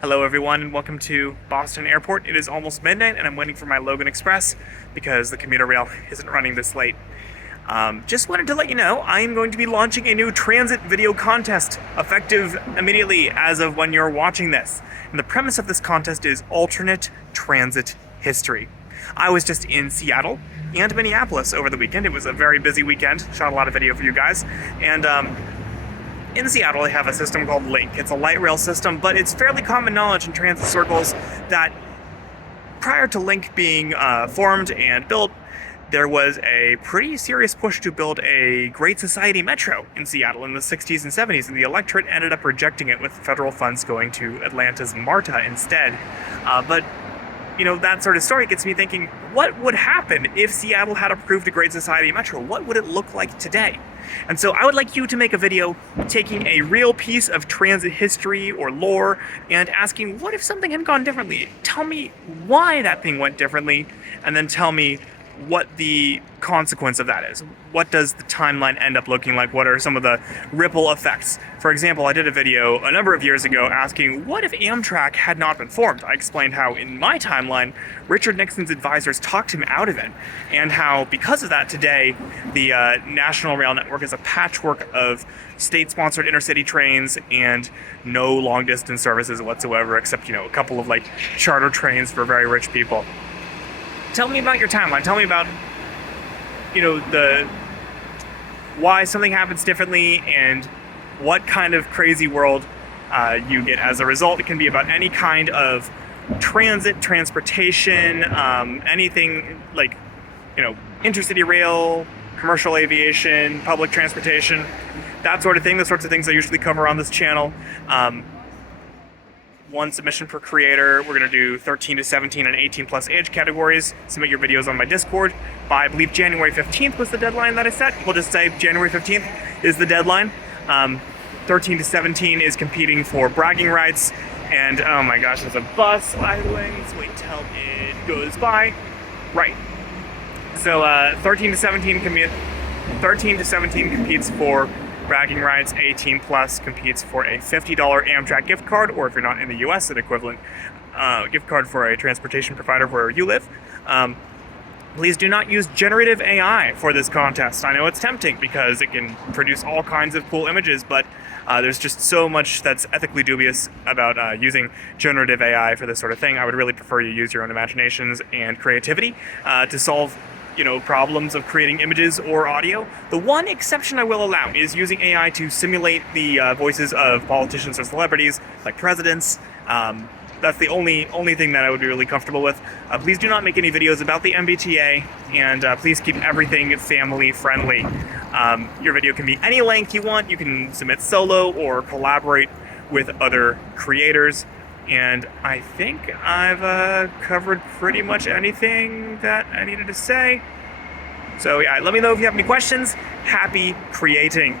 Hello everyone and welcome to Boston Airport. It is almost midnight and I'm waiting for my Logan Express because the commuter rail isn't running this late. Just wanted to let you know I am going to be launching a new transit video contest effective immediately as of when you're watching this. And the premise of this contest is alternate transit history. I was just in Seattle and Minneapolis over the weekend. It was a very busy weekend. Shot a lot of video for you guys. And in Seattle, they have a system called Link. It's a light rail system, but it's fairly common knowledge in transit circles that prior to Link being formed and built, there was a pretty serious push to build a Great Society metro in Seattle in the 60s and 70s, and the electorate ended up rejecting it with federal funds going to Atlanta's MARTA instead. But that sort of story gets me thinking, what would happen if Seattle had approved a Great Society metro? What would it look like today? And so I would like you to make a video taking a real piece of transit history or lore and asking, what if something had gone differently? Tell me why that thing went differently, and then tell me what the consequence of that is. What does the timeline end up looking like? What are some of the ripple effects? For example, I did a video a number of years ago asking, what if Amtrak had not been formed? I explained how in my timeline, Richard Nixon's advisors talked him out of it, and how because of that today, the National Rail Network is a patchwork of state-sponsored intercity trains and no long-distance services whatsoever, except, a couple of charter trains for very rich people. Tell me about your timeline. Tell me about, the why something happens differently and what kind of crazy world you get as a result. It can be about any kind of transportation, anything like, intercity rail, commercial aviation, public transportation, that sort of thing. The sorts of things I usually cover on this channel. One submission per creator. We're going to do 13 to 17 and 18 plus age categories. Submit your videos on my Discord by, I believe, January 15th was the deadline that I set. We'll just say January 15th is the deadline. 13 to 17 is competing for bragging rights. And oh my gosh, there's a bus idling. Let's wait till it goes by. Right. So 13 to 17 competes for bragging rights. 18 plus competes for a $50 Amtrak gift card, or if you're not in the US, an equivalent gift card for a transportation provider where you live. Please do not use generative AI for this contest. I know it's tempting because it can produce all kinds of cool images, but there's just so much that's ethically dubious about using generative AI for this sort of thing. I would really prefer you use your own imaginations and creativity to solve problems of creating images or audio. The one exception I will allow is using AI to simulate the voices of politicians or celebrities, like presidents. That's the only thing that I would be really comfortable with. Please do not make any videos about the MBTA, and please keep everything family friendly. Your video can be any length you want. You can submit solo or collaborate with other creators. And I think I've covered pretty much anything that I needed to say. So yeah, let me know if you have any questions. Happy creating.